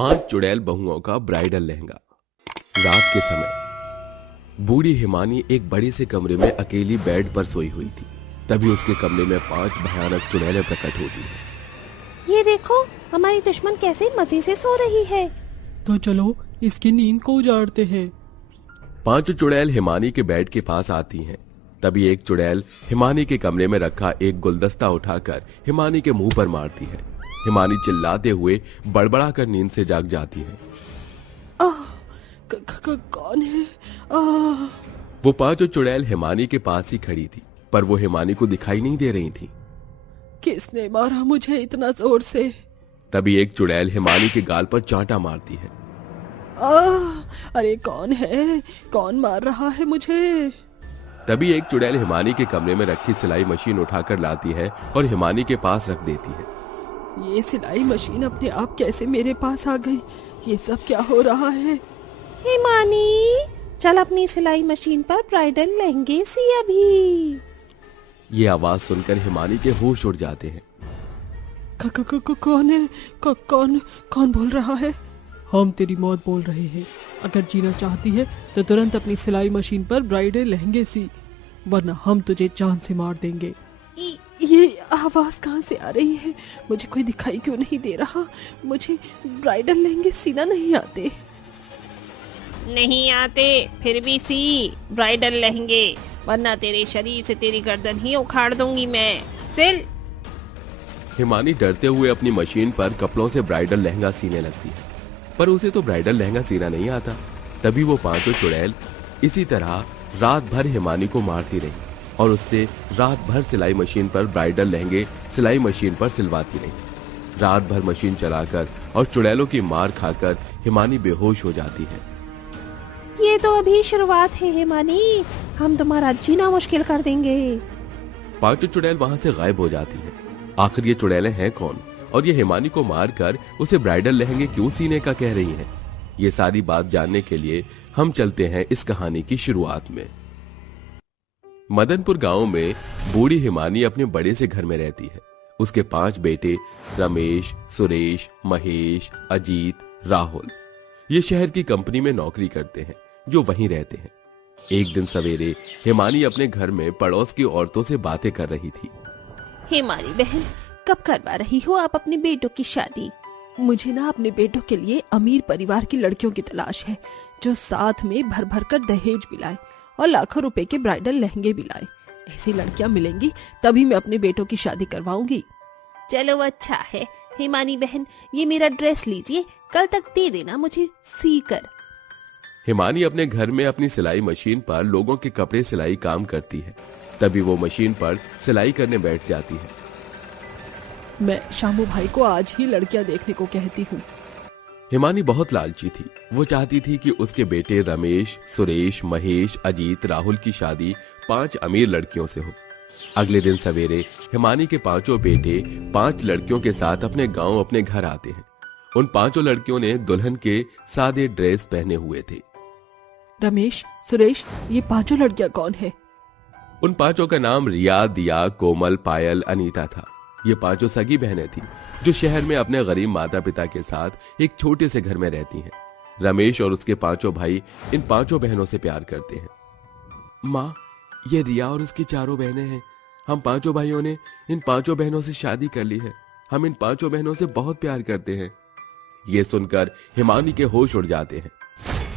5 चुड़ैल बहुओं का ब्राइडल लहंगा। रात के समय बूढ़ी हिमानी एक बड़े से कमरे में अकेली बेड पर सोई हुई थी। तभी उसके कमरे में 5 भयानक चुड़ैलें प्रकट होती हैं। ये देखो, हमारी दुश्मन कैसे मजे से सो रही है। तो चलो इसकी नींद को उजाड़ते हैं। 5 चुड़ैल हिमानी के बेड के पास आती हैं। तभी एक चुड़ैल हिमानी के कमरे में रखा एक गुलदस्ता उठाकर हिमानी के मुंह पर मारती है। हिमानी चिल्लाते हुए बड़बड़ाकर नींद से जाग जाती है। कौन है? वो 5 चुड़ैल हिमानी के पास ही खड़ी थी, पर वो हिमानी को दिखाई नहीं दे रही थी। किसने मारा मुझे इतना जोर से? तभी एक चुड़ैल हिमानी के गाल पर चांटा मारती है। अरे कौन है? कौन मार रहा है मुझे? तभी एक चुड़ैल हिमानी के कमरे में रखी सिलाई मशीन उठाकर लाती है और हिमानी के पास रख देती है। ये सिलाई मशीन अपने आप कैसे मेरे पास आ गई? ये सब क्या हो रहा है? हिमानी, चल अपनी सिलाई मशीन पर ब्राइडल लहंगे सी अभी। ये आवाज सुनकर हिमानी के होश उड़ जाते हैं। कौन है? कौन बोल रहा है? हम तेरी मौत बोल रहे हैं। अगर जीना चाहती है तो तुरंत अपनी सिलाई मशीन पर ब्राइडल लहंगे सी, वरना हम तुझे जान से मार देंगे। ये आवाज कहाँ से आ रही है? मुझे कोई दिखाई क्यों नहीं दे रहा? मुझे ब्राइडल लहंगे सीना नहीं आते। नहीं आते फिर भी सी ब्राइडल लहंगे, वरना तेरे शरीर से तेरी गर्दन ही उखाड़ दूंगी मैं। सिल। हिमानी डरते हुए अपनी मशीन पर कपड़ों से ब्राइडल लहंगा सीने लगती है, पर उसे तो ब्राइडल लहंगा सीना नहीं आता। तभी वो 5 चुड़ैल इसी तरह रात भर हिमानी को मारती रही और उससे रात भर सिलाई मशीन पर ब्राइडल लहंगे सिलाई मशीन पर सिलवाती रही। रात भर मशीन चलाकर और चुड़ैलों की मार खाकर हिमानी बेहोश हो जाती है। ये तो अभी शुरुआत है हिमानी, हम तुम्हारा जीना मुश्किल कर देंगे। 5 चुड़ैल वहां से गायब हो जाती है। आखिर ये चुड़ैलें हैं कौन और ये हिमानी को मारकर उसे ब्राइडल लहंगे क्यों सीने का कह रही हैं? ये सारी बात जानने के लिए हम चलते हैं इस कहानी की शुरुआत में। मदनपुर गांव में बूढ़ी हिमानी अपने बड़े से घर में रहती है। उसके 5 बेटे रमेश, सुरेश, महेश, अजीत, राहुल ये शहर की कंपनी में नौकरी करते हैं, जो वहीं रहते हैं। एक दिन सवेरे हिमानी अपने घर में पड़ोस की औरतों से बातें कर रही थी। हिमानी बहन, कब करवा रही हो आप अपने बेटों की शादी? मुझे ना अपने बेटों के लिए अमीर परिवार की लड़कियों की तलाश है, जो साथ में भर भर कर दहेज भी लाए और लाखों रुपए के ब्राइडल लहंगे भी लाए। ऐसी लड़कियां मिलेंगी तभी मैं अपने बेटों की शादी करवाऊंगी। चलो अच्छा है हिमानी बहन, ये मेरा ड्रेस लीजिए, कल तक दे देना मुझे सी कर। हिमानी अपने घर में अपनी सिलाई मशीन पर लोगों के कपड़े सिलाई काम करती है। तभी वो मशीन पर सिलाई करने बैठ जाती है। मैं शामू भाई को आज ही लड़कियां देखने को कहती हूँ। हिमानी बहुत लालची थी। वो चाहती थी कि उसके बेटे रमेश, सुरेश, महेश, अजीत, राहुल की शादी 5 अमीर लड़कियों से हो। अगले दिन सवेरे हिमानी के 5 बेटे 5 लड़कियों के साथ अपने गांव अपने घर आते हैं। उन 5 लड़कियों ने दुल्हन के सादे ड्रेस पहने हुए थे। रमेश, सुरेश, ये 5 लड़कियां कौन है? उन 5 का नाम रिया, दिया, कोमल, पायल, अनीता था। ये 5 सगी बहनें थी, जो शहर में अपने गरीब माता पिता के साथ एक छोटे से घर में रहती हैं। रमेश और उसके 5 भाई इन 5 बहनों से प्यार करते हैं। माँ, ये रिया और उसकी 4 बहनें हैं। हम 5 भाइयों ने इन 5 बहनों से शादी कर ली है। हम इन 5 बहनों से बहुत प्यार करते हैं। ये सुनकर हिमानी के होश उड़ जाते हैं।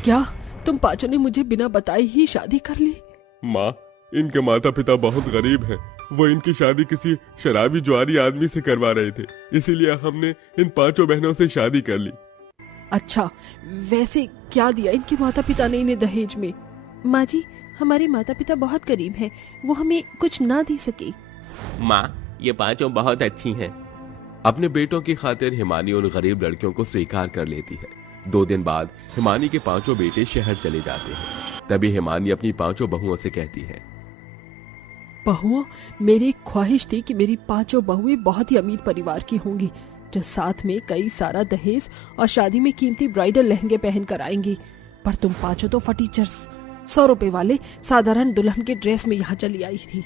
क्या तुम 5 ने मुझे बिना बताए ही शादी कर ली? माँ, इनके माता पिता बहुत गरीब हैं। वो इनकी शादी किसी शराबी जुआरी आदमी से करवा रहे थे, इसीलिए हमने इन 5 बहनों से शादी कर ली। अच्छा, वैसे क्या दिया इनके माता पिता ने इन्हें दहेज में? माँ जी, हमारे माता पिता बहुत गरीब हैं, वो हमें कुछ ना दे सके। माँ, ये 5 बहुत अच्छी हैं। अपने बेटों की खातिर हिमानी उन गरीब लड़कियों को स्वीकार कर लेती है। 2 दिन बाद हिमानी के 5 बेटे शहर चले जाते हैं। तभी हिमानी अपनी 5 बहुओं से कहती है, बहुओं, मेरी एक ख्वाहिश थी कि मेरी 5 बहुएं बहुत ही अमीर परिवार की होंगी, जो साथ में कई सारा दहेज और शादी में कीमती ब्राइडल लहंगे पहन कर आएंगी। पर तुम 5 तो फटीचर्स 100 रुपए वाले साधारण दुल्हन के ड्रेस में यहाँ चली आई थी।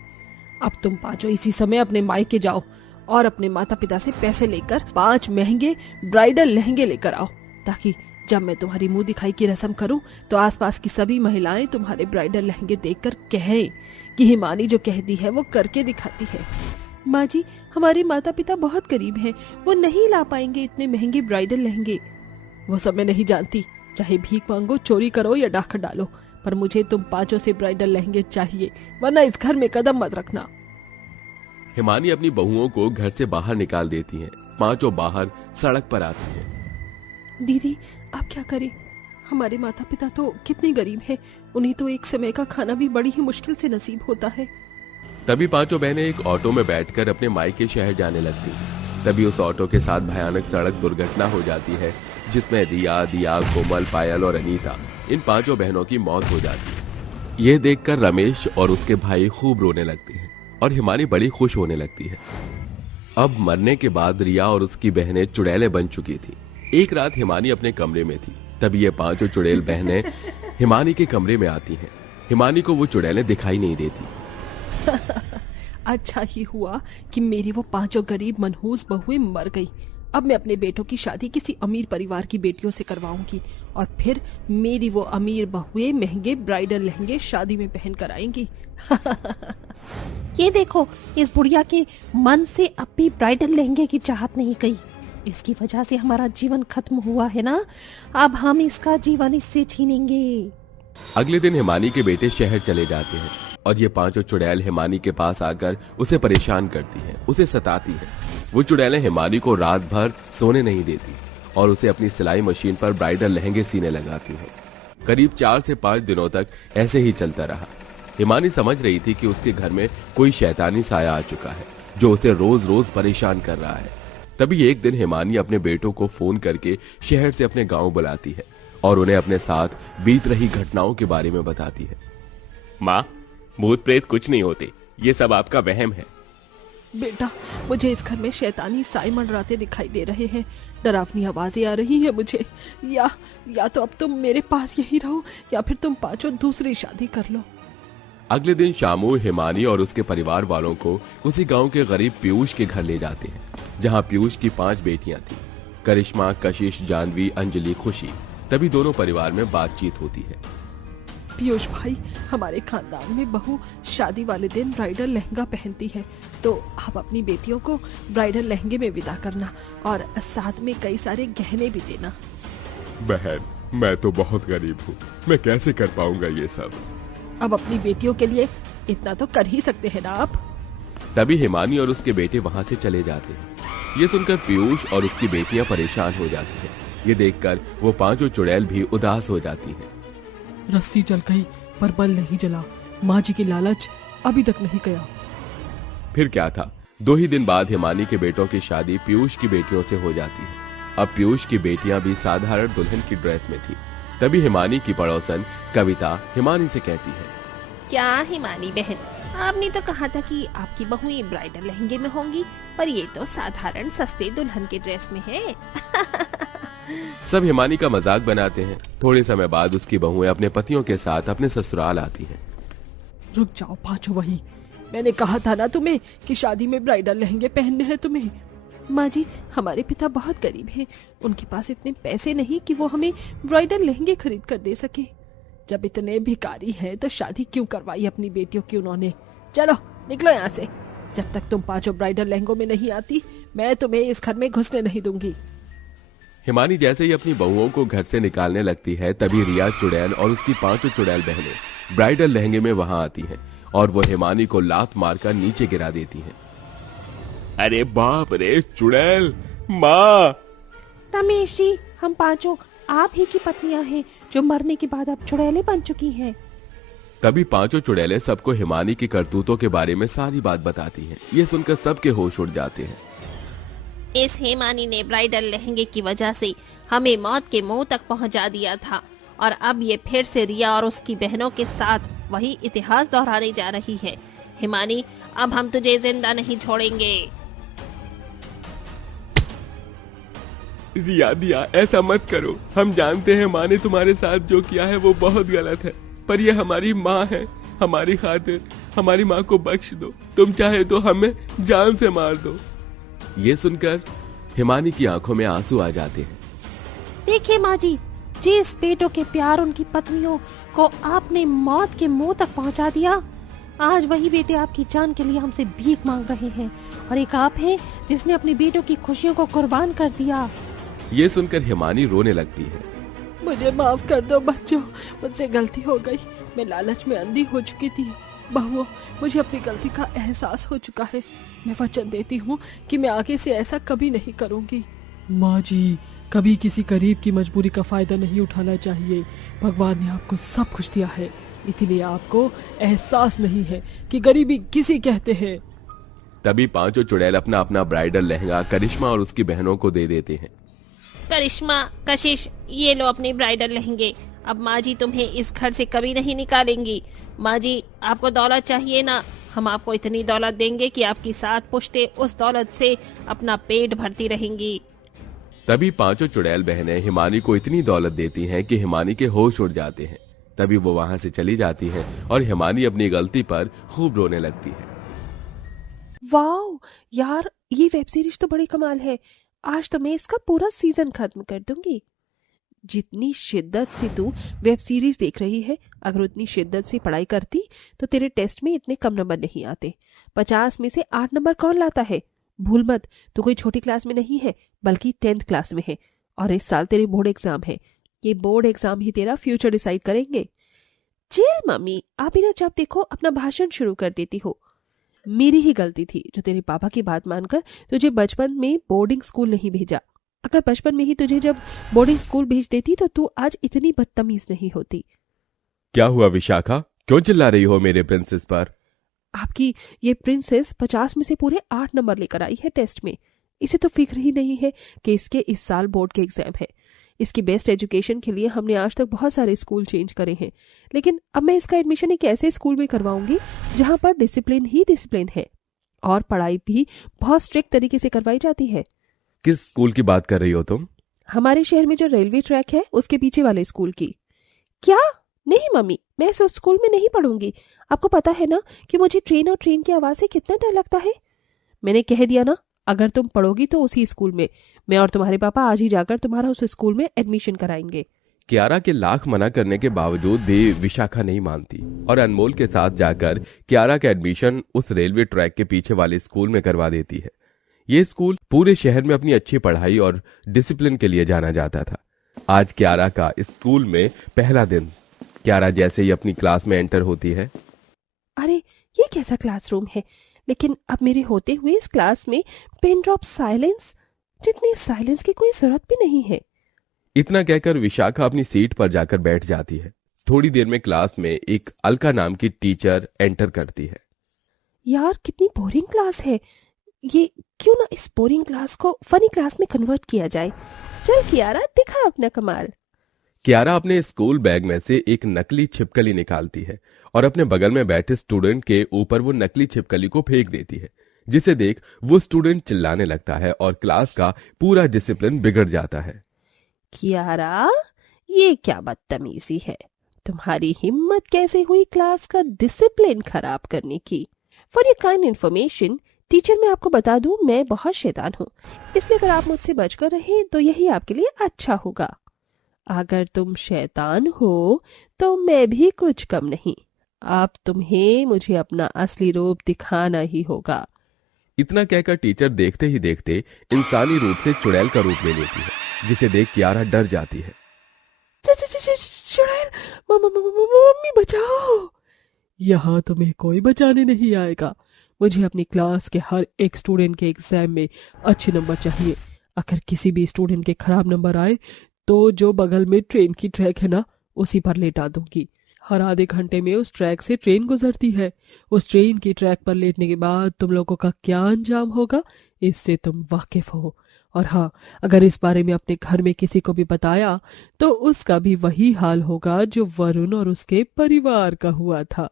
अब तुम 5 इसी समय अपने मायके जाओ और अपने माता पिता से पैसे लेकर 5 महंगे ब्राइडल लहंगे लेकर आओ, ताकि जब मैं तुम्हारी मुंह दिखाई की रस्म करूं तो आसपास की सभी महिलाएं तुम्हारे ब्राइडल लहंगे देखकर कहें कि हिमानी जो कहती है वो करके दिखाती है। माँ जी, हमारे माता पिता बहुत गरीब हैं, वो नहीं ला पाएंगे इतने महंगे ब्राइडल लहंगे। वो सब मैं नहीं जानती, चाहे भीख मांगो, चोरी करो या डाका डालो, पर मुझे तुम 5 से ब्राइडल लहंगे चाहिए, वरना इस घर में कदम मत रखना। हिमानी अपनी बहुओं को घर से बाहर निकाल देती है। 5 बाहर सड़क पर आती है। दीदी, आप क्या करें? हमारे माता पिता तो कितने गरीब हैं, उन्हें तो एक समय का खाना भी बड़ी ही मुश्किल से नसीब होता है। तभी 5 बहनें एक ऑटो में बैठकर अपने मायके शहर जाने लगती हैं। तभी उस ऑटो के साथ भयानक सड़क दुर्घटना हो जाती है, जिसमें रिया, दिया, कोमल, पायल और अनीता, इन 5 बहनों की मौत हो जाती है। ये देखकर रमेश और उसके भाई खूब रोने लगते हैं और हिमानी बड़ी खुश होने लगती है। अब मरने के बाद रिया और उसकी बहनें चुड़ैलें बन चुकी थी। एक रात हिमानी अपने कमरे में थी, तभी ये 5 चुड़ैल बहनें हिमानी के कमरे में आती हैं। हिमानी को वो चुड़ैलें दिखाई नहीं देती। अच्छा ही हुआ कि मेरी वो 5 गरीब मनहूस बहुएं मर गई। अब मैं अपने बेटों की शादी किसी अमीर परिवार की बेटियों से करवाऊंगी और फिर मेरी वो अमीर बहुएं महंगे ब्राइडल लहंगे शादी में पहन कर आएंगी। ये देखो, इस बुढ़िया के मन से अब भी ब्राइडल लहंगे की चाहत नहीं गई। इसकी वजह से हमारा जीवन खत्म हुआ है ना, अब हम इसका जीवन इससे छीनेंगे। अगले दिन हिमानी के बेटे शहर चले जाते हैं और ये 5 चुड़ैल हिमानी के पास आकर उसे परेशान करती हैं, उसे सताती हैं। वो चुड़ैलें हिमानी को रात भर सोने नहीं देती और उसे अपनी सिलाई मशीन पर ब्राइडल लहंगे सीने लगाती हैं। करीब 4 से 5 दिनों तक ऐसे ही चलता रहा। हिमानी समझ रही थी कि उसके घर में कोई शैतानी साया आ चुका है जो उसे रोज रोज परेशान कर रहा है। तभी एक दिन हिमानी अपने बेटों को फोन करके शहर से अपने गांव बुलाती है और उन्हें अपने साथ बीत रही घटनाओं के बारे में बताती है। माँ, भूत प्रेत कुछ नहीं होते, ये सब आपका वहम है। बेटा, मुझे इस घर में शैतानी साए मंडराते दिखाई दे रहे हैं, डरावनी आवाजें आ रही हैं मुझे। या तो अब तुम मेरे पास यही रहो या फिर तुम 5 दूसरी शादी कर लो। अगले दिन शामू हिमानी और उसके परिवार वालों को उसी गांव के गरीब पीयूष के घर ले जाते हैं, जहां पीयूष की 5 बेटियां थीं, करिश्मा, कशिश, जानवी, अंजलि, खुशी। तभी दोनों परिवार में बातचीत होती है। पीयूष भाई, हमारे खानदान में बहू शादी वाले दिन ब्राइडल लहंगा पहनती है, तो आप अपनी बेटियों को ब्राइडल लहंगे में विदा करना और साथ में कई सारे गहने भी देना। बहन, मैं तो बहुत गरीब हूँ, मैं कैसे कर पाऊंगा ये सब। अब अपनी बेटियों के लिए इतना तो कर ही सकते हैं ना आप। तभी हिमानी और उसके बेटे वहाँ से चले जाते हैं। ये सुनकर पीयूष और उसकी बेटियां परेशान हो जाती हैं। ये देखकर वो 5 चुड़ैल भी उदास हो जाती हैं। रस्सी जल गई पर बल नहीं जला, माँ जी की लालच अभी तक नहीं गया। फिर क्या था, 2 ही दिन बाद हिमानी के बेटों की शादी पीयूष की बेटियों से हो जाती है। अब पीयूष की बेटियां भी साधारण दुल्हन की ड्रेस में थी। तभी हिमानी की पड़ोसन कविता हिमानी से कहती है, क्या हिमानी बहन, आपने तो कहा था कि आपकी बहुएं ब्राइडल लहंगे में होंगी, पर ये तो साधारण सस्ते दुल्हन के ड्रेस में है। सब हिमानी का मजाक बनाते हैं। थोड़े समय बाद उसकी बहुएं अपने पतियों के साथ अपने ससुराल आती हैं। रुक जाओ 5 वही, मैंने कहा था ना तुम्हें कि शादी में ब्राइडल लहंगे पहनने हैं तुम्हें। माँ जी, हमारे पिता बहुत गरीब हैं, उनके पास इतने पैसे नहीं कि वो हमें ब्राइडल लहंगे खरीद कर दे सके। जब इतने भिखारी हैं तो शादी क्यों करवाई अपनी बेटियों की उन्होंने। चलो निकलो यहाँ से, जब तक तुम 5 ब्राइडल लहंगों में नहीं आती मैं तुम्हें इस घर में घुसने नहीं दूंगी। हिमानी जैसे ही अपनी बहुओं को घर से निकालने लगती है, तभी रिया चुड़ैल और उसकी 5 चुड़ैल बहनें ब्राइडल लहंगे में वहां आती हैं और वो हिमानी को लात मारकर नीचे गिरा देती हैं। अरे बाप रे चुड़ैल माँ! रमेश जी, हम 5 आप ही की पत्नियां हैं जो मरने के बाद अब चुड़ैलें बन चुकी हैं। तभी 5 चुड़ैलें सबको हिमानी की करतूतों के बारे में सारी बात बताती हैं। ये सुनकर सबके होश उड़ जाते हैं। इस हिमानी ने ब्राइडल लहंगे की वजह से हमें मौत के मुंह तक पहुंचा दिया था और अब ये फिर से रिया और उसकी बहनों के साथ वही इतिहास दोहराने जा रही है। हिमानी, अब हम तुझे जिंदा नहीं छोड़ेंगे। रिया दिया, ऐसा मत करो। हम जानते हैं माँ ने तुम्हारे साथ जो किया है वो बहुत गलत है, पर ये हमारी माँ है। हमारी खातिर हमारी माँ को बख्श दो। तुम चाहे तो हमें जान से मार दो। ये सुनकर हिमानी की आंखों में आंसू आ जाते हैं। देखिए माँ जी, जिस बेटों के प्यार उनकी पत्नियों को आपने मौत के मुंह तक पहुंचा दिया, आज वही बेटे आपकी जान के लिए हमसे भीख मांग रहे हैं, और एक आप हैं जिसने अपने बेटों की खुशियों को कुर्बान कर दिया। ये सुनकर हिमानी रोने लगती है। मुझे माफ कर दो बच्चों, मुझसे गलती हो गई। मैं लालच में अंधी हो चुकी थी। बहुओं, मुझे अपनी गलती का एहसास हो चुका है। मैं वचन देती हूँ कि मैं आगे से ऐसा कभी नहीं करूँगी। माँ जी, कभी किसी गरीब की मजबूरी का फायदा नहीं उठाना चाहिए। भगवान ने आपको सब कुछ दिया है, इसीलिए आपको एहसास नहीं है कि गरीबी किसी कहते हैं। तभी पांचों चुड़ैल अपना अपना ब्राइडल लहंगा करिश्मा और उसकी बहनों को दे देते हैं। करिश्मा, कशिश, ये लो अपने ब्राइडल लहंगे। अब माँ जी तुम्हें इस घर से कभी नहीं निकालेंगी। माँ जी, आपको दौलत चाहिए ना? हम आपको इतनी दौलत देंगे कि आपकी 7 पुश्तें उस दौलत से अपना पेट भरती रहेंगी। तभी पांचों चुड़ैल बहनें हिमानी को इतनी दौलत देती हैं कि हिमानी के होश उड़ जाते हैं। तभी वो वहां से चली जाती हैं और हिमानी अपनी गलती पर खूब रोने लगती है। वाओ यार, ये वेब सीरीज तो बड़ी कमाल है। आज तो मैं इसका पूरा सीजन खत्म कर दूंगी। जितनी शिद्दत से तू वेब सीरीज देख रही है, अगर उतनी शिद्दत से पढ़ाई करती तो तेरे टेस्ट में इतने कम नंबर नहीं आते। 50 में से 8 नंबर कौन लाता है? भूल मत, तू कोई छोटी क्लास में नहीं है, बल्कि 10th क्लास में है, और इस साल तेरे बोर्ड एग्जाम है। ये बोर्ड एग्जाम ही तेरा फ्यूचर डिसाइड करेंगे। चिल मम्मी, आप ही ना जब देखो अपना भाषण शुरू कर देती हो। मेरी ही गलती थी जो तेरे पापा की बात मानकर तुझे बचपन में बोर्डिंग स्कूल नहीं भेजा। अगर बचपन में ही तुझे जब बोर्डिंग स्कूल भेज देती तो तू आज इतनी बदतमीज नहीं होती। क्या हुआ विशाखा, क्यों चिल्ला रही हो मेरे प्रिंसेस पर? आपकी ये प्रिंसेस 50 में से पूरे 8 नंबर लेकर आई है टेस्ट में। इसे तो फिक्र ही नहीं है कि इसके इस साल बोर्ड के एग्जाम है। इसकी बेस्ट एजुकेशन के लिए हमने आज तक बहुत सारे स्कूल चेंज करे हैं, लेकिन अब मैं इसका एडमिशन एक ऐसे स्कूल में करवाऊंगी जहां पर डिसिप्लिन ही डिसिप्लिन है, और पढ़ाई भी बहुत स्ट्रिक्ट तरीके से करवाई जाती है। किस स्कूल की बात कर रही हो तुम? हमारे शहर में जो रेलवे ट्रैक है उसके पीछे वाले स्कूल की। क्या? नहीं मम्मी, मैं इस स्कूल में नहीं पढ़ूंगी। आपको पता है ना कि मुझे ट्रेन और ट्रेन की आवाज से कितना डर लगता है। मैंने कह दिया ना, अगर तुम पढ़ोगी तो उसी स्कूल में। मैं और तुम्हारे पापा आज ही जाकर तुम्हारा उस स्कूल में एडमिशन कराएंगे। कियारा के लाख मना करने के बावजूद भी विशाखा नहीं मानती और अनमोल के साथ जाकर कियारा का एडमिशन उस रेलवे ट्रैक के पीछे वाले स्कूल में करवा देती है। ये स्कूल पूरे शहर में अपनी अच्छी पढ़ाई और डिसिप्लिन के लिए जाना जाता था। आज कियारा का इस स्कूल में पहला दिन। कियारा जैसे ही अपनी क्लास में एंटर होती है, अरे ये कैसा क्लासरूम है, लेकिन अब मेरे होते हुए इस क्लास में पिन ड्रॉप साइलेंस, जितनी साइलेंस की कोई जरूरत भी नहीं है। इतना कहकर विशाखा अपनी सीट पर जाकर बैठ जाती है। थोड़ी देर में क्लास में एक अलका नाम की टीचर एंटर करती है। यार कितनी बोरिंग क्लास है ये, क्यों ना इस बोरिंग क्लास को फनी क्लास में कन्वर्ट किया जाए। चल कियारा, दिखा अपना कमाल। कियारा अपने स्कूल बैग में से एक नकली छिपकली निकालती है और अपने बगल में बैठे स्टूडेंट के ऊपर वो नकली छिपकली को फेंक देती है, जिसे देख वो स्टूडेंट चिल्लाने लगता है और क्लास का पूरा डिसिप्लिन बिगड़ जाता है। कियारा, ये क्या बदतमीजी है? तुम्हारी हिम्मत कैसे हुई क्लास का डिसिप्लिन खराब करने की? For your kind information teacher, मैं आपको बता दूं, मैं बहुत शैतान हूँ, इसलिए अगर आप मुझसे बचकर रहे तो यही आपके लिए अच्छा होगा। अगर तुम शैतान हो तो मैं भी कुछ कम नहीं। अब तुम्हें मुझे अपना असली रूप दिखाना ही होगा। इतना कहकर टीचर देखते ही देखते इंसानी रूप से चुड़ैल का रूप ले लेती है, जिसे देख कियारा डर जाती है। चुड़ैल, मम्मी बचाओ। यहाँ तुम्हें कोई बचाने नहीं आएगा। मुझे अपनी क्लास के हर एक स्टूडेंट के एग्जाम में अच्छे नंबर चाहिए। अगर किसी भी स्टूडेंट के खराब नंबर आए तो जो बगल में ट्रेन की ट्रैक है ना, उसी पर लेटा दूंगी। हर आधे घंटे में उस ट्रैक से ट्रेन गुजरती है। उस ट्रेन की ट्रैक पर लेटने के बाद तुम लोगों का क्या अंजाम होगा, इससे तुम वाकिफ हो। और हाँ, अगर इस बारे में अपने घर में किसी को भी बताया तो उसका भी वही हाल होगा जो वरुण और उसके परिवार का हुआ था।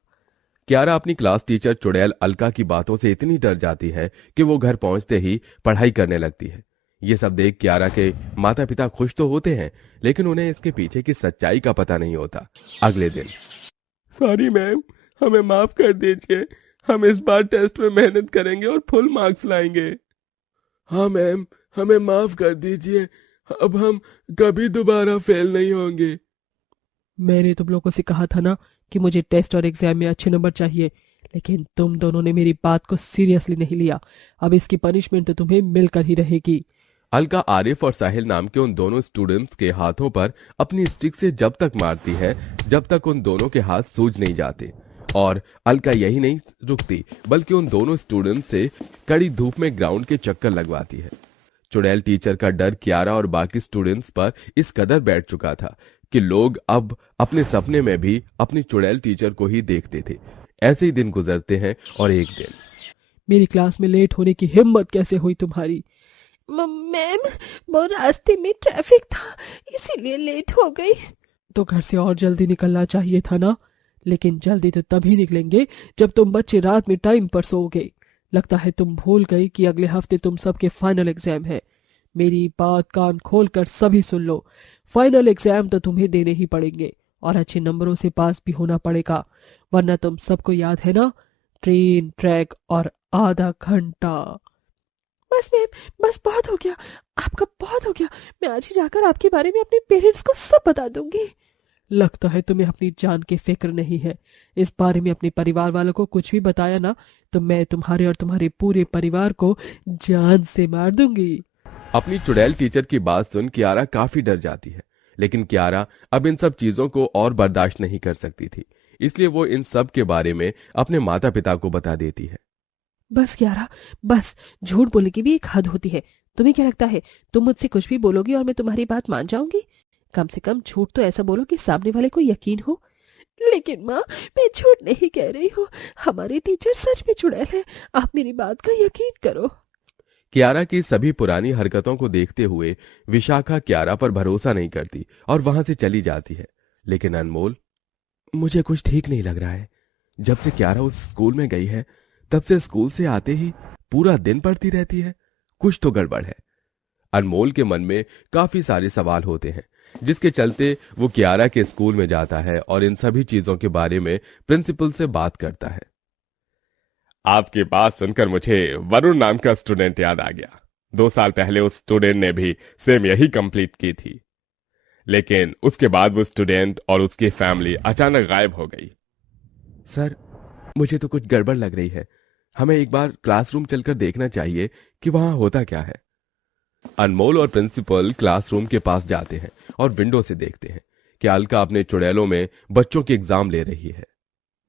कियारा अपनी क्लास टीचर चुड़ैल अलका की बातों से इतनी डर जाती है कि वो घर पहुंचते ही पढ़ाई करने लगती है। ये सब देख कियारा के माता पिता खुश तो होते हैं, लेकिन उन्हें इसके पीछे की सच्चाई का पता नहीं होता। अगले दिन, सॉरी मैम, हमें माफ कर दीजिए, हम इस बार टेस्ट में मेहनत करेंगे और फुल मार्क्स लाएंगे। हाँ मैम, हमें माफ कर दीजिए, अब हम कभी दोबारा फेल नहीं होंगे। मैंने तुम लोगों से कहा था ना कि मुझे टेस्ट और एग्जाम में अच्छे नंबर चाहिए, लेकिन तुम दोनों ने मेरी बात को सीरियसली नहीं लिया। अब इसकी पनिशमेंट तो तुम्हें मिलकर ही रहेगी। अलका आरिफ और साहिल नाम के उन दोनों स्टूडेंट्स के हाथों पर अपनी स्टिक से जब तक मारती है जब तक उन दोनों के हाथ सूज नहीं जाते। और अलका यही नहीं रुकती बल्कि उन दोनों स्टूडेंट्स से कड़ी धूप में ग्राउंड के चक्कर लगवाती है। चुड़ैल टीचर का डर कियारा और बाकी स्टूडेंट्स पर इस कदर बैठ चुका था कि लोग अब अपने सपने में भी अपनी चुड़ैल टीचर को ही देखते थे। ऐसे ही दिन गुजरते हैं और एक दिन मेरी क्लास में लेट होने की हिम्मत कैसे हुई तुम्हारी? मैम, वो रास्ते में ट्रैफिक था इसीलिए लेट हो गई। तो घर से और जल्दी निकलना चाहिए था ना। लेकिन जल्दी तो तभी निकलेंगे जब तुम बच्चे रात में टाइम पर सोओगे। लगता है तुम भूल गई कि अगले हफ्ते तुम सबके फाइनल एग्जाम है। मेरी बात कान खोलकर सभी सुन लो। फाइनल एग्जाम तो तुम्हें देने ही पड़ेंगे और अच्छे नंबरों से पास भी होना पड़ेगा, वरना तुम सबको याद है ना, ट्रेन, ट्रैक और आधा घंटा। बस मैम, बस बहुत हो गया, आपका बहुत हो गया। मैं आज ही जाकर आपके बारे में अपने पेरेंट्स को सब बता दूंगी। लगता है तुम्हें अपनी जान की फिक्र नहीं है। इस बारे में अपने परिवार वालों को कुछ भी बताया ना तो मैं तुम्हारे और तुम्हारे पूरे परिवार को जान से मार दूंगी। अपनी चुड़ैल टीचर की बात सुन कियारा काफी डर जाती है, लेकिन कियारा अब इन सब चीजों को और बर्दाश्त नहीं कर सकती थी, इसलिए वो इन सब के बारे में अपने माता पिता को बता देती है। बस कियारा, बस, झूठ बोलने की भी एक हद होती है। तुम्हें क्या लगता है तुम मुझसे कुछ भी बोलोगी और मैं तुम्हारी बात मान जाऊंगी? कम से कम झूठ तो ऐसा बोलो कि सामने वाले को यकीन हो। लेकिन माँ, मैं झूठ नहीं कह रही हूँ, हमारे टीचर सच में चुड़ैल है, आप मेरी बात का यकीन करो। कियारा की सभी पुरानी हरकतों को देखते हुए विशाखा कियारा पर भरोसा नहीं करती और वहां से चली जाती है। लेकिन अनमोल, मुझे कुछ ठीक नहीं लग रहा है। जब से कियारा उस स्कूल में गई है तब से स्कूल से आते ही पूरा दिन पढ़ती रहती है। कुछ तो गड़बड़ है। अनमोल के मन में काफी सारे सवाल होते हैं, जिसके चलते वो कियारा के स्कूल में जाता है और इन सभी चीजों के बारे में प्रिंसिपल से बात करता है। आपकी बात सुनकर मुझे वरुण नाम का स्टूडेंट याद आ गया। 2 साल पहले उस स्टूडेंट ने भी सेम यही कंप्लीट की थी, लेकिन उसके बाद वो स्टूडेंट और उसकी फैमिली अचानक गायब हो गई। सर, मुझे तो कुछ गड़बड़ लग रही है। हमें एक बार क्लासरूम चलकर देखना चाहिए कि वहां होता क्या है। अनमोल और प्रिंसिपल क्लासरूम के पास जाते हैं और विंडो से देखते हैं कि अलका अपने चुड़ैलों में बच्चों के एग्जाम ले रही है।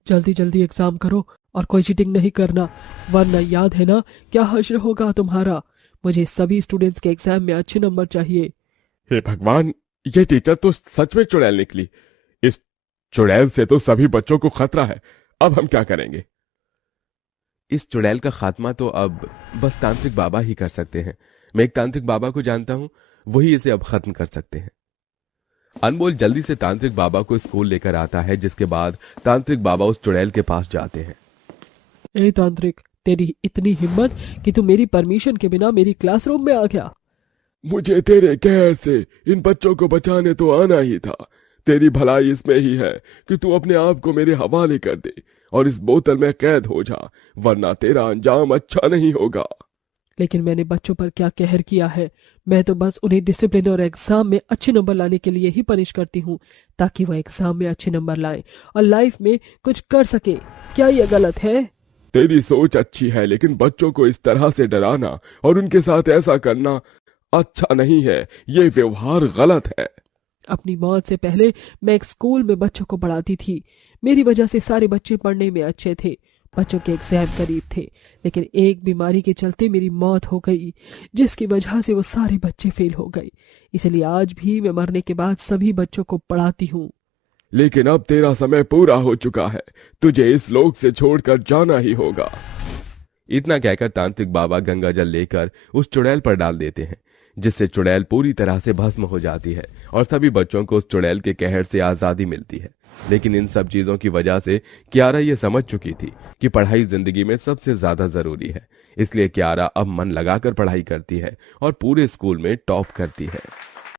जल्दी जल्दी एग्जाम करो और कोई चीटिंग नहीं करना, वरना याद है ना क्या हश्र होगा तुम्हारा। मुझे सभी स्टूडेंट्स के एग्जाम में अच्छे नंबर चाहिए। हे भगवान, ये टीचर तो सच में चुड़ैल निकली। इस चुड़ैल से तो सभी बच्चों को खतरा है। अब हम क्या करेंगे? इस चुड़ैल का खात्मा तो अब बस तांत्रिक बाबा ही कर सकते हैं। मैं एक तांत्रिक बाबा को जानता हूं, वही इसे अब खत्म कर सकते हैं। अनमोल जल्दी से तांत्रिक बाबा को स्कूल लेकर आता है, जिसके बाद तांत्रिक बाबा उस चुड़ैल के पास जाते हैं। ए तांत्रिक, तेरी इतनी हिम्मत कि तू मेरी परमिशन के बिना मेरी क्लासरूम में आ गया। मुझे तेरे कहर से इन बच्चों को बचाने तो आना ही था। तेरी भलाई इसमें ही है कि तू अपने आप को मेरे हवाले कर दे और इस बोतल में कैद हो जा, वरना तेरा अंजाम अच्छा नहीं होगा। लेकिन मैंने बच्चों पर क्या कहर किया है? मैं तो बस उन्हें डिसिप्लिन और एग्जाम में अच्छे नंबर लाने के लिए ही पनिश करती हूँ, ताकि वो एग्जाम में अच्छे नंबर लाएं और लाइफ में कुछ कर सके। क्या ये गलत है? तेरी सोच अच्छी है, लेकिन बच्चों को इस तरह से डराना और उनके साथ ऐसा करना अच्छा नहीं है। ये व्यवहार गलत है। अपनी मौत से पहले मैं एक स्कूल में बच्चों को पढ़ाती थी। मेरी वजह से सारे बच्चे पढ़ने में अच्छे थे। बच्चों के एग्जाम करीब थे, लेकिन एक बीमारी के चलते मेरी मौत हो गई, जिसकी वजह से वो सारे बच्चे फेल हो गए। इसलिए आज भी मैं मरने के बाद सभी बच्चों को पढ़ाती हूँ। लेकिन अब तेरा समय पूरा हो चुका है, तुझे इस लोक से छोड़कर जाना ही होगा। इतना कहकर तांत्रिक बाबा गंगा जल लेकर उस चुड़ैल पर डाल देते हैं, जिससे चुड़ैल पूरी तरह से भस्म हो जाती है और सभी बच्चों को उस चुड़ैल के कहर से आजादी मिलती है। लेकिन इन सब चीजों की वजह से कियारा ये समझ चुकी थी कि पढ़ाई जिंदगी में सबसे ज्यादा जरूरी है। इसलिए कियारा अब मन लगाकर पढ़ाई करती है और पूरे स्कूल में टॉप करती है।